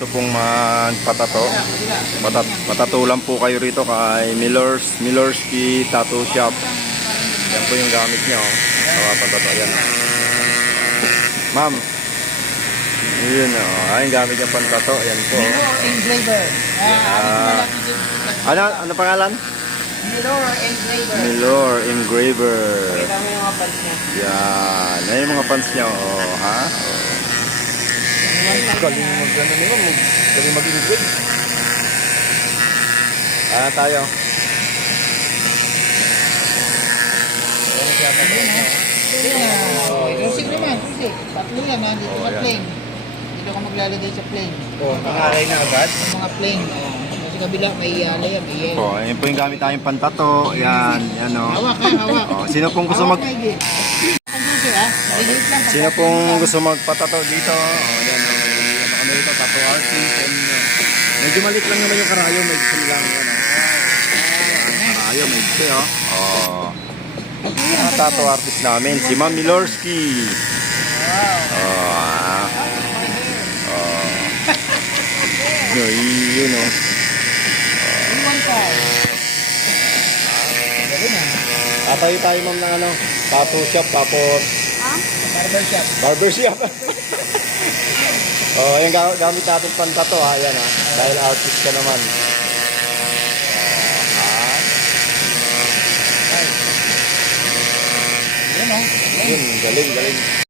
Gusto pong magpatato. Patato lang po kayo rito kay Milorski Tattoo Shop. Yan po yung gamit niya. Patato. Yan. Ma'am. Yun. Yung gamit niya pantato. Yan po. Engraver. Ano pangalan? Milor Engraver. Milor Engraver. Kita mo yung mga pants niya. Yan. Yan yung mga pants niya. Ha? Galing mag-ano naman. Galing mag-ingrid. Tayo. Tusig naman, tusig. Tatlo yan ha, dito sa plane. Dito ka maglalagay sa plane. Pangalay na agad? Yung mga plane. Sa kabila, may yala yan, may yelo. Yan po yung gamit tayong pantato. Yan. Yan o. Hawak ha, hawak. Sino pong gusto Hawak, Maigi. Sino pong gusto magpatato dito? Yan o. Ano kami dito? Tattoo artist. Medyo maliit lang naman yung karayo. Medyo lang. Karayo, medyo o. Tattoo artist namin. Si Ma'am Milorski. Yun o. Tatayo tayo ma'am ng ano, tattoo shop tapos Barbershop. barbershop. Yung gamit natin pantato ha, yan ha. Dahil artist ka naman. Yan o. Yun, galing.